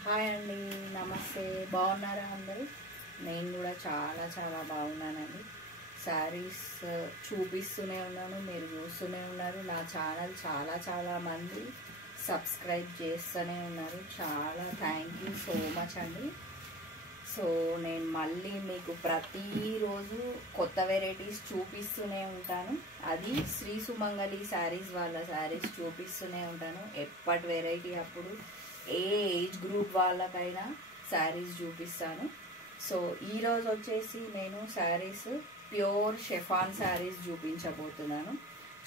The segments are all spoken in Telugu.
హాయ్ అండి, నమస్తే. బాగున్నారా అందరూ? నేను కూడా చాలా చాలా బాగున్నానండి. శారీస్ చూపిస్తూనే ఉన్నాను, మీరు చూస్తూనే ఉన్నారు. నా ఛానల్ చాలా చాలా మంది సబ్స్క్రైబ్ చేస్తూనే ఉన్నారు. చాలా థ్యాంక్ యూ సో మచ్ అండి. సో నేను మళ్ళీ మీకు ప్రతిరోజు కొత్త వెరైటీస్ చూపిస్తూనే ఉంటాను. అది శ్రీ సుమంగళి శారీస్ వాళ్ళ శారీస్ చూపిస్తూనే ఉంటాను. ఎప్పటి వెరైటీ అప్పుడు ఏ ఏజ్ గ్రూప్ వాళ్ళకైనా శారీస్ చూపిస్తాను. సో ఈరోజు వచ్చేసి నేను శారీస్ ప్యూర్ షెఫాన్ శారీస్ చూపించబోతున్నాను.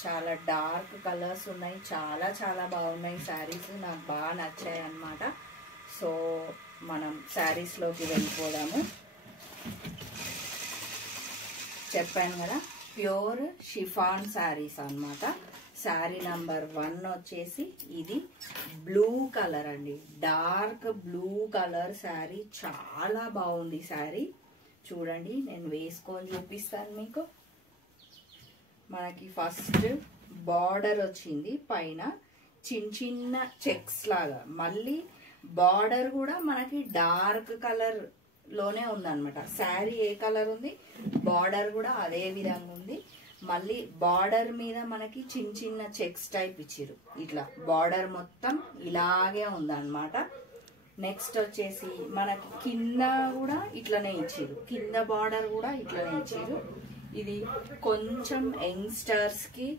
చాలా డార్క్ కలర్స్ ఉన్నాయి, చాలా చాలా బాగున్నాయి శారీస్, నాకు బాగా నచ్చాయి అన్నమాట. సో మనం శారీస్లోకి వెళ్ళిపోదాము. చెప్పాను కదా, ప్యూర్ షిఫాన్ శారీస్ అన్నమాట. శారీ నంబర్ 1 వచ్చేసి ఇది బ్లూ కలర్ అండి, డార్క్ బ్లూ కలర్ శారీ. చాలా బాగుంది శారీ. చూడండి, నేను వేసుకొని చూపిస్తాను మీకు. మనకి ఫస్ట్ బార్డర్ వచ్చింది, పైన చిన్న చిన్న చెక్స్ లాగా. మళ్ళీ బార్డర్ కూడా మనకి డార్క్ కలర్ లోనే ఉందన్నమాట. శారీ ఏ కలర్ ఉంది, బార్డర్ కూడా అదే విధంగా ఉంది. మళ్ళీ బార్డర్ మీద మనకి చిన్న చిన్న చెక్స్ టైప్ ఇచ్చిరు. ఇట్లా బార్డర్ మొత్తం ఇలాగే ఉందన్నమాట. నెక్స్ట్ వచ్చేసి మనకి కింద కూడా ఇట్లనే ఇచ్చిరు, కింద బార్డర్ కూడా ఇట్లనే ఇచ్చిరు. ఇది కొంచెం యంగ్స్టర్స్ కి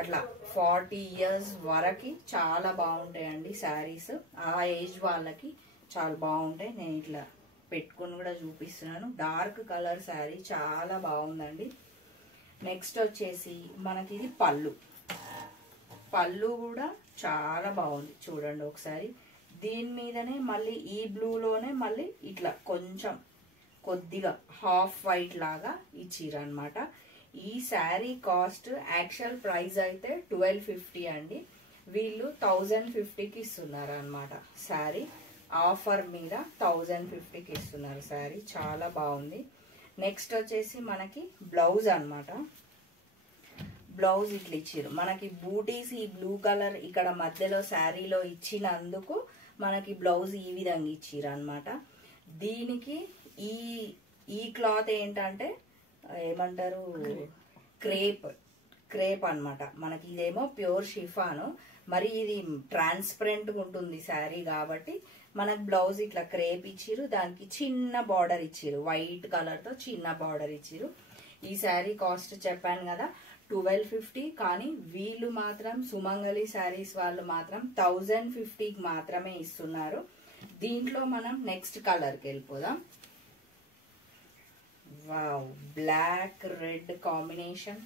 అట్లా 40 years వరకు చాలా బాగుంటాయండి శారీస్. ఆ ఏజ్ వాళ్ళకి చాలా బాగుంటాయి. నేను ఇట్లా పెట్టుకుని కూడా చూపిస్తున్నాను. డార్క్ కలర్ శారీ చాలా బాగుందండి. నెక్స్ట్ వచ్చేసి మనకి ఇది పళ్ళు. పళ్ళు కూడా చాలా బాగుంది, చూడండి ఒకసారి. దీని మీదనే మళ్ళీ ఈ బ్లూలోనే మళ్ళీ ఇట్లా కొంచెం కొద్దిగా హాఫ్ వైట్ లాగా ఇచ్చిరన్నమాట. ఈ శారీ కాస్ట్ యాక్చువల్ ప్రైస్ అయితే 1250 అండి. వీళ్ళు 1050కి ఇస్తున్నారు అన్నమాట. శారీ ఆఫర్ మీద 1050కి ఇస్తున్నారు శారీ. చాలా బాగుంది. నెక్స్ట్ వచ్చేసి మనకి బ్లౌజ్ అన్నమాట. బ్లౌజ్ ఇట్లా ఇచ్చిరు. మనకి బూటీస్ ఈ బ్లూ కలర్ ఇక్కడ మధ్యలో శారీలో ఇచ్చినందుకు మనకి బ్లౌజ్ ఈ విధంగా ఇచ్చిరు అన్నమాట. దీనికి ఈ క్లాత్ ఏంటంటే ఏమంటారు, క్రేప్ అన్నమాట. మనకి ఇదేమో ప్యూర్ షిఫాను, మరి ఇది ట్రాన్స్పరెంట్ ఉంటుంది శారీ కాబట్టి మనకు బ్లౌజ్ ఇట్లా క్రేప్ ఇచ్చిరు. దానికి చిన్న బార్డర్ ఇచ్చిరు, వైట్ కలర్ తో చిన్న బార్డర్ ఇచ్చిరు. ఈ శారీ కాస్ట్ చెప్పాను కదా 1250, కానీ వీళ్ళు మాత్రం సుమంగళి శారీస్ వాళ్ళు మాత్రం 1050కి మాత్రమే ఇస్తున్నారు. దీంట్లో మనం నెక్స్ట్ కలర్ కి వెళ్ళిపోదాం. Wow, black red combination.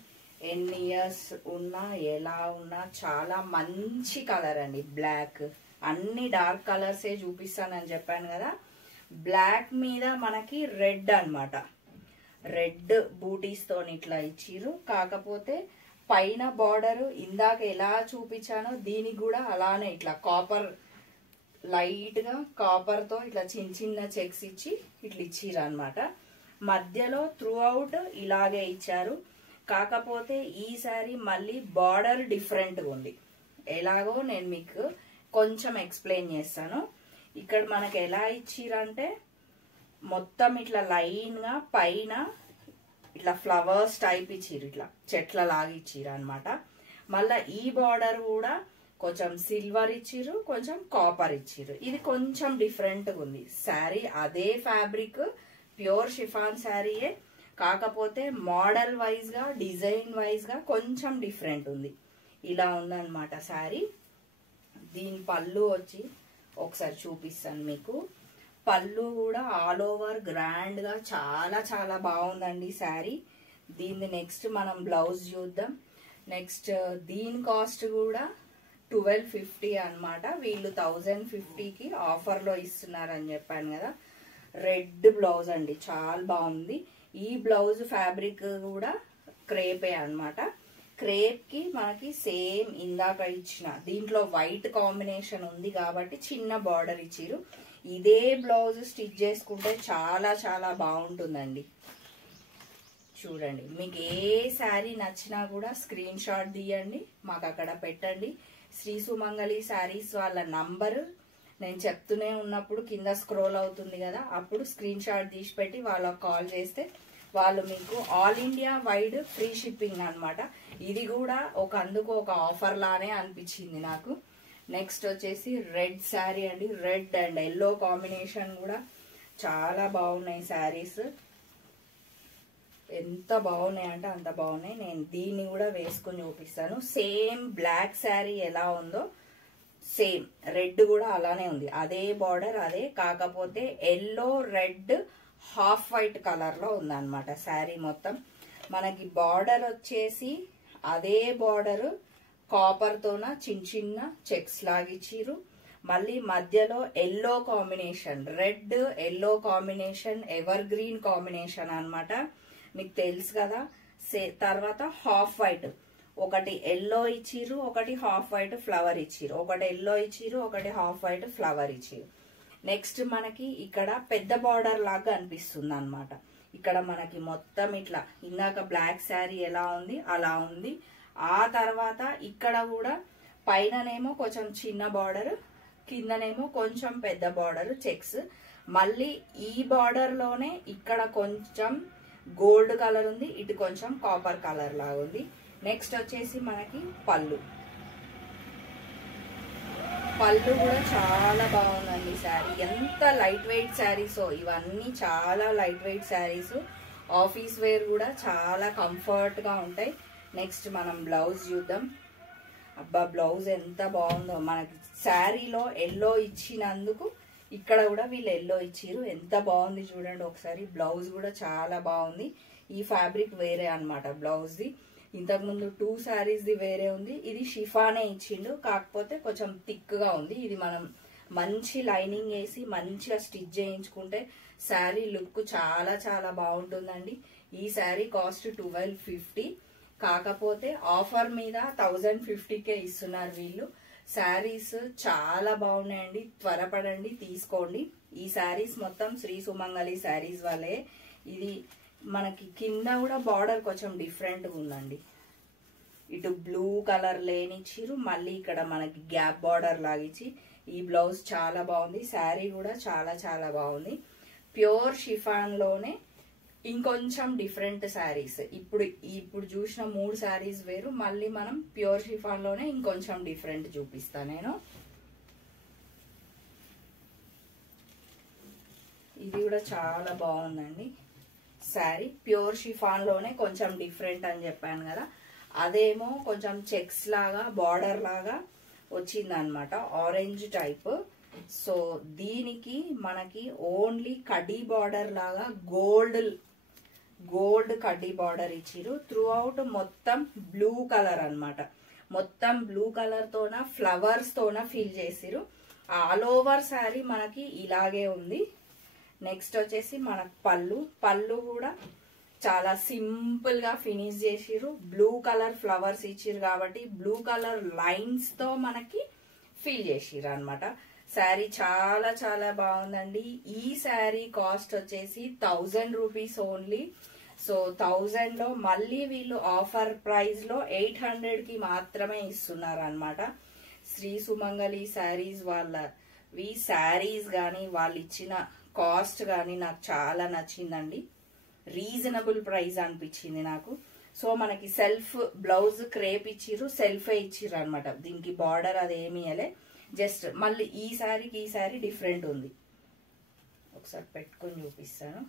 ఎన్ని ఇయర్స్ ఉన్నా ఎలా ఉన్నా చాలా మంచి కలర్ అండి. బ్లాక్ అన్ని డార్క్ కలర్సే చూపిస్తానని చెప్పాను కదా. బ్లాక్ మీద మనకి రెడ్ అన్నమాట. రెడ్ బూటీస్ తోని ఇట్లా ఇచ్చిరు. కాకపోతే పైన బార్డర్ ఇందాక ఎలా చూపించానో దీనికి కూడా అలానే ఇట్లా కాపర్, లైట్ గా కాపర్ తో ఇట్లా చిన్న చిన్న చెక్స్ ఇచ్చి ఇట్లా ఇచ్చిరు అన్నమాట. మధ్యలో త్రూ అవుట్ ఇలాగే ఇచ్చారు. కాకపోతే ఈ సారీ మళ్ళీ బార్డర్ డిఫరెంట్ గా ఉంది. ఎలాగో నేను మీకు కొంచెం ఎక్స్ప్లెయిన్ చేస్తాను. ఇక్కడ మనకి ఎలా ఇచ్చిరంటే మొత్తం ఇట్లా లైన్ గా పైన ఇట్లా ఫ్లవర్స్ టైప్ ఇచ్చిరు, ఇట్లా చెట్ల లాగా ఇచ్చిరు అనమాట. మళ్ళా ఈ బార్డర్ కూడా కొంచెం సిల్వర్ ఇచ్చిరు, కొంచెం కాపర్ ఇచ్చిరు. ఇది కొంచెం డిఫరెంట్ గా ఉంది. శారీ అదే ఫ్యాబ్రిక్, ప్యూర్ షిఫాన్ శారీయే, కాకపోతే మోడల్ వైజ్ గా డిజైన్ వైజ్ గా కొంచెం డిఫరెంట్ ఉంది. ఇలా ఉందన్నమాట శారీ. దీని పళ్ళు వచ్చి ఒకసారి చూపిస్తాను మీకు. పళ్ళు కూడా ఆల్ ఓవర్ గ్రాండ్ గా చాలా చాలా బాగుందండి శారీ. దీని నెక్స్ట్ మనం బ్లౌజ్ చూద్దాం. నెక్స్ట్ దీని కాస్ట్ కూడా 1250 అన్నమాట. వీళ్ళు 1050కి ఆఫర్ లో ఇస్తున్నారు అని చెప్పాను కదా. రెడ్ బ్లౌజ్ అండి, చాలా బాగుంది. ఈ బ్లౌజ్ ఫ్యాబ్రిక్ కూడా క్రేపే అన్నమాట. క్రేప్ కి మనకి సేమ్ ఇందాక ఇచ్చిన దీంట్లో వైట్ కాంబినేషన్ ఉంది కాబట్టి చిన్న బార్డర్ ఇచ్చిరు. ఇదే బ్లౌజ్ స్టిచ్ చేసుకుంటే చాలా చాలా బాగుంటుందండి. చూడండి, మీకు ఏ శారీ నచ్చినా కూడా స్క్రీన్ షాట్ తీయండి, మాకు అక్కడ పెట్టండి. శ్రీ సుమంగళి శారీస్ వాళ్ళ నంబరు నేను చెప్తూనే ఉన్నప్పుడు కింద స్క్రోల్ అవుతుంది కదా, అప్పుడు స్క్రీన్ షాట్ తీసి పెట్టి వాళ్ళకి కాల్ చేస్తే వాళ్ళు మీకు all India wide free shipping అనమాట. ఇది కూడా అందుకు ఒక ఆఫర్ లానే అనిపించింది నాకు. నెక్స్ట్ వచ్చేసి రెడ్ శారీ అండి. రెడ్ అండ్ ఎల్లో కాంబినేషన్ కూడా చాలా బాగున్నాయి శారీస్. ఎంత బాగున్నాయి అంటే అంత బాగున్నాయి. నేను దీన్ని కూడా వేసుకొని చూపిస్తాను. సేమ్ బ్లాక్ శారీ ఎలా ఉందో సేమ్ రెడ్ కూడా అలానే ఉంది. అదే బార్డర్ అదే, కాకపోతే yellow red half white colour లో ఉందన్నమాట శారీ మొత్తం. మనకి బార్డర్ వచ్చేసి అదే బార్డర్ కాపర్ తోన చిన్న చిన్న చెక్స్ లాగిచ్చిరు. మళ్ళీ మధ్యలో yellow combination, red yellow combination, ever green combination అన్నమాట. మీకు తెలుసు కదా. తర్వాత హాఫ్ వైట్, ఒకటి ఎల్లో ఇచ్చిరు, ఒకటి హాఫ్ వైట్ ఫ్లవర్ ఇచ్చిరు. ఒకటి ఎల్లో ఇచ్చిరు, ఒకటి హాఫ్ వైట్ ఫ్లవర్ ఇచ్చిరు. నెక్స్ట్ మనకి ఇక్కడ పెద్ద బార్డర్ లాగా అనిపిస్తుంది అన్నమాట. ఇక్కడ మనకి మొత్తం ఇట్లా ఇందాక బ్లాక్ శారీ ఎలా ఉంది అలా ఉంది. ఆ తర్వాత ఇక్కడ కూడా పైననేమో కొంచెం చిన్న బార్డర్, కిందనేమో కొంచెం పెద్ద బార్డర్ చెక్స్. మళ్ళీ ఈ బార్డర్ లోనే ఇక్కడ కొంచెం గోల్డ్ కలర్ ఉంది, ఇటు కొంచెం కాపర్ కలర్ లాగా ఉంది. నెక్స్ట్ వచ్చేసి మనకి పళ్ళు కూడా చాలా బాగుందండి శారీ. ఎంత లైట్ వెయిట్ శారీసో ఇవన్నీ, చాలా light weight saris. Office wear కూడా చాలా కంఫర్ట్ గా ఉంటాయి. నెక్స్ట్ మనం బ్లౌజ్ చూద్దాం. అబ్బా బ్లౌజ్ ఎంత బాగుందో. మనకి శారీలో ఎల్లో ఇచ్చినందుకు ఇక్కడ కూడా వీళ్ళు ఎల్లో ఇచ్చిరు. ఎంత బాగుంది చూడండి ఒకసారి. బ్లౌజ్ కూడా చాలా బాగుంది. ఈ ఫ్యాబ్రిక్ వేరే అన్నమాట బ్లౌజ్ ది. ఇంతకుముందు 2 శారీస్ ది వేరే ఉంది. ఇది షిఫానే ఇచ్చిండు, కాకపోతే కొంచెం థిక్ గా ఉంది. ఇది మనం మంచి లైనింగ్ వేసి మంచిగా స్టిచ్ చేయించుకుంటే శారీ లుక్ చాలా చాలా బాగుంటుందండి. ఈ శారీ కాస్ట్ 1250, కాకపోతే ఆఫర్ మీద 1050కే ఇస్తున్నారు వీళ్ళు. శారీస్ చాలా బాగున్నాయండి, త్వరపడండి తీసుకోండి. ఈ శారీస్ మొత్తం శ్రీ సుమంగళి శారీస్ వాళ్ళే. ఇది మనకి కింద కూడా బార్డర్ కొంచెం డిఫరెంట్ గా ఉందండి. ఇటు బ్లూ కలర్ లేనిచ్చిరు, మళ్ళీ ఇక్కడ మనకి గ్యాప్ బార్డర్ లాగిచ్చి. ఈ బ్లౌజ్ చాలా బాగుంది. శారీ కూడా చాలా చాలా బాగుంది. ప్యూర్ షిఫాన్ లోనే ఇంకొంచెం డిఫరెంట్ శారీస్. ఇప్పుడు చూసిన 3 శారీస్ వేరు, మళ్ళీ మనం ప్యూర్ షిఫాన్ లోనే ఇంకొంచెం డిఫరెంట్ చూపిస్తా నేను. ఇది కూడా చాలా బాగుందండి శారీ. ప్యూర్ షిఫాన్ లోనే కొంచెం డిఫరెంట్ అని చెప్పాను కదా, అదేమో కొంచెం చెక్స్ లాగా బార్డర్ లాగా వచ్చింది అనమాట, ఆరెంజ్ టైప్. సో దీనికి మనకి ఓన్లీ కడ్డీ బార్డర్ లాగా గోల్డ్ కడ్డీ బార్డర్ ఇచ్చిరు. త్రూ అవుట్ మొత్తం బ్లూ కలర్ అన్నమాట. మొత్తం బ్లూ కలర్ తోన ఫ్లవర్స్ తోన ఫిల్ చేసిరు. ఆల్ ఓవర్ శారీ మనకి ఇలాగే ఉంది. నెక్స్ట్ వచ్చేసి మనకు పళ్ళు కూడా చాలా సింపుల్ గా ఫినిష్ చేసిరు. బ్లూ కలర్ ఫ్లవర్స్ ఇచ్చిరు కాబట్టి బ్లూ కలర్ లైన్స్ తో మనకి ఫిల్ చేసిరు అన్నమాట. శారీ చాలా చాలా బాగుందండి. ఈ శారీ కాస్ట్ వచ్చేసి 1000 రూపీస్ ఓన్లీ. సో 1000 లో మళ్ళీ వీళ్ళు ఆఫర్ ప్రైస్ లో 800 కి మాత్రమే ఇస్తున్నారు అన్నమాట. శ్రీ సుమంగళి శారీస్ వాళ్ళవి శారీస్ గాని వాళ్ళు ఇచ్చిన కాస్ట్ గాని నాకు చాలా నచ్చిందండి. రీజనబుల్ ప్రైస్ అనిపించింది నాకు. సో మనకి సెల్ఫ్ బ్లౌజ్ క్రేప్ ఇచ్చిరు, సెల్ఫే ఇచ్చిర్రు అనమాట. దీనికి బార్డర్ అదేమి ఇవ్వలే. జస్ట్ మళ్ళీ ఈ శారీ డిఫరెంట్ ఉంది. ఒకసారి పెట్టుకొని చూపిస్తాను.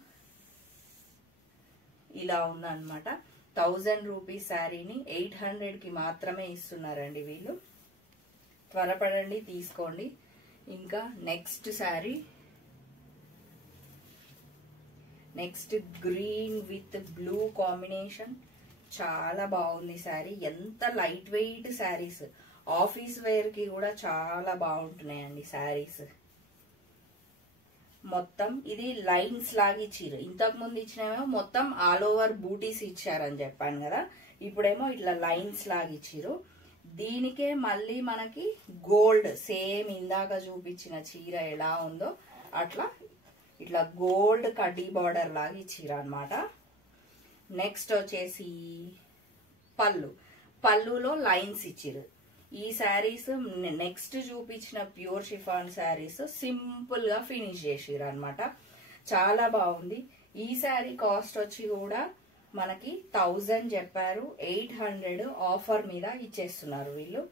ఇలా ఉందన్నమాట. 1000 రూపీస్ శారీని 800 కి మాత్రమే ఇస్తున్నారండి వీళ్ళు. త్వరపడండి తీసుకోండి. ఇంకా next sari, next green with blue combination. చాలా బాగుంది శారీ. ఎంత light weight saris, office wear కి కూడా చాలా బాగుంటున్నాయండి శారీస్. మొత్తం ఇది లైన్స్ లాగా ఇచ్చిరు. ఇంతకు ముందు ఇచ్చినేమో మొత్తం ఆల్ ఓవర్ బూటీస్ ఇచ్చారని చెప్పాను కదా, ఇప్పుడేమో ఇట్లా లైన్స్ లాగా ఇచ్చిరు. దీనికే మళ్ళీ మనకి గోల్డ్, సేమ్ ఇందాక చూపించిన చీర ఎలా ఉందో అట్లా ఇట్లా గోల్డ్ కడ్డీ బార్డర్ లాగా ఇచ్చిరు అనమాట. నెక్స్ట్ వచ్చేసి పళ్ళులో లైన్స్ ఇచ్చిరు. ఈ శారీస్ నెక్స్ట్ చూపించిన ప్యూర్ షిఫాన్ శారీస్ సింపుల్ గా ఫినిష్ చేసిరు అనమాట. చాలా బాగుంది. ఈ శారీ కాస్ట్ వచ్చి కూడా మనకి 1000 చెప్పారు, 800 ఆఫర్ మీద ఇచ్చేస్తున్నారు వీళ్ళు.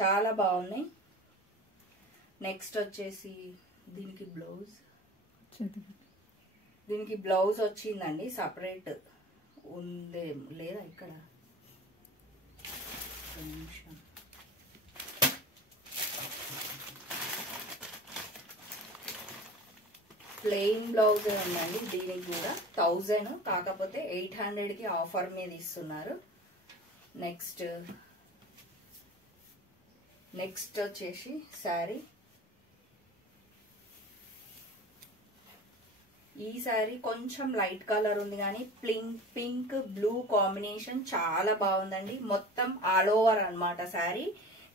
చాలా బాగున్నాయి. నెక్స్ట్ వచ్చేసి దీనికి బ్లౌజ్ వచ్చిందండి, సపరేట్ ఉందే లేదా ఇక్కడ నిమిషం. ప్లెయిన్ బ్లౌజ్ ఉందండి. దీనికి కూడా 1000, కాకపోతే 800కి ఆఫర్ మీద ఇస్తున్నారు. నెక్స్ట్ వచ్చేసి శారీ. ఈ శారీ కొంచెం లైట్ కలర్ ఉంది కానీ పింక్ బ్లూ కాంబినేషన్ చాలా బాగుందండి. మొత్తం ఆల్ ఓవర్ అన్నమాట శారీ.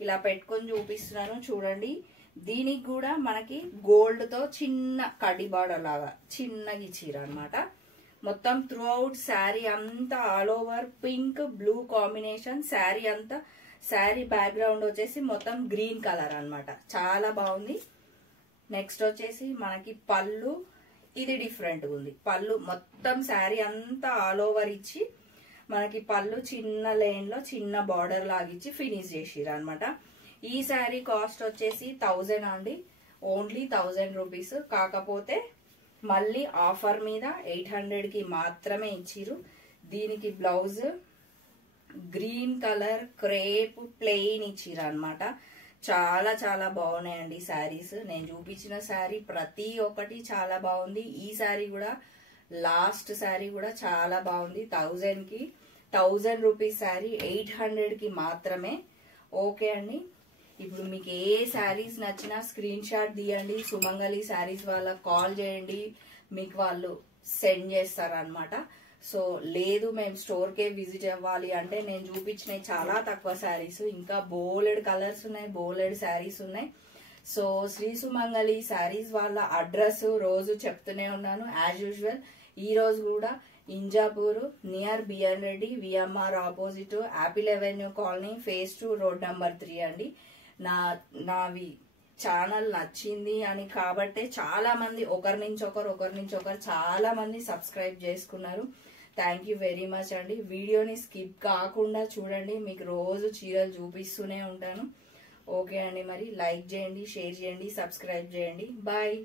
ఇలా పెట్టుకొని చూపిస్తున్నాను చూడండి. దీనికి కూడా మనకి గోల్డ్ తో చిన్న కడి బార్డర్ లాగా చిన్నగా ఇచ్చిరు అనమాట. మొత్తం త్రూ అవుట్ శారీ అంతా all over pink blue combination. Sari అంతా, శారీ బ్యాక్గ్రౌండ్ వచ్చేసి మొత్తం గ్రీన్ కలర్ అన్నమాట. చాలా బాగుంది. నెక్స్ట్ వచ్చేసి మనకి పళ్ళు, ఇది డిఫరెంట్ ఉంది. పళ్ళు మొత్తం శారీ అంతా ఆల్ ఓవర్ ఇచ్చి మనకి పళ్ళు చిన్న లైన్ లో చిన్న బార్డర్ లాగిచ్చి ఫినిష్ చేసిరు అనమాట. ఈ శారీ కాస్ట్ వచ్చేసి 1000 అండి, ఓన్లీ 1000 రూపీస్. కాకపోతే మళ్ళీ ఆఫర్ మీద 800కి మాత్రమే ఇచ్చిరు. దీనికి blouse green colour crepe plain ఇచ్చిరు అనమాట. చాలా చాలా బాగున్నాయండి శారీస్. నేను చూపించిన శారీ ప్రతి ఒక్కటి చాలా బాగుంది. ఈ శారీ కూడా, లాస్ట్ శారీ కూడా చాలా బాగుంది. 1000 రూపీస్ శారీ 800కి మాత్రమే. ఓకే అండి, ఇప్పుడు మీకు ఏ శారీస్ నచ్చినా స్క్రీన్ షాట్ తీయండి, సుమంగళి శారీస్ వాళ్ళకి కాల్ చేయండి, మీకు వాళ్ళు సెండ్ చేస్తారనమాట. సో లేదు మేము స్టోర్కే విజిట్ అవ్వాలి అంటే నేను చూపించిన చాలా తక్కువ శారీస్, ఇంకా బోలెడ్ కలర్స్ ఉన్నాయి, బోలెడ్ శారీస్ ఉన్నాయి. సో శ్రీ సుమంగళి శారీస్ వాళ్ళ అడ్రస్ రోజు చెప్తూనే ఉన్నాను యాజ్ యూజువల్. ఈ రోజు కూడా Injapur near BN Reddy VMR opposite Apple avenue colony phase 2 road number 3 అండి. నావి ఛానల్ నచ్చింది అని కాబట్టే చాలా మంది ఒకరి నుంచి ఒకరు చాలా మంది సబ్స్క్రైబ్ చేసుకున్నారు. థ్యాంక్ యూ వెరీ మచ్ అండి. వీడియోని స్కిప్ కాకుండా చూడండి, మీకు రోజు చీరలు చూపిస్తూనే ఉంటాను. ఓకే అండి, మరి లైక్ చేయండి, షేర్ చేయండి, సబ్స్క్రైబ్ చేయండి. బాయ్.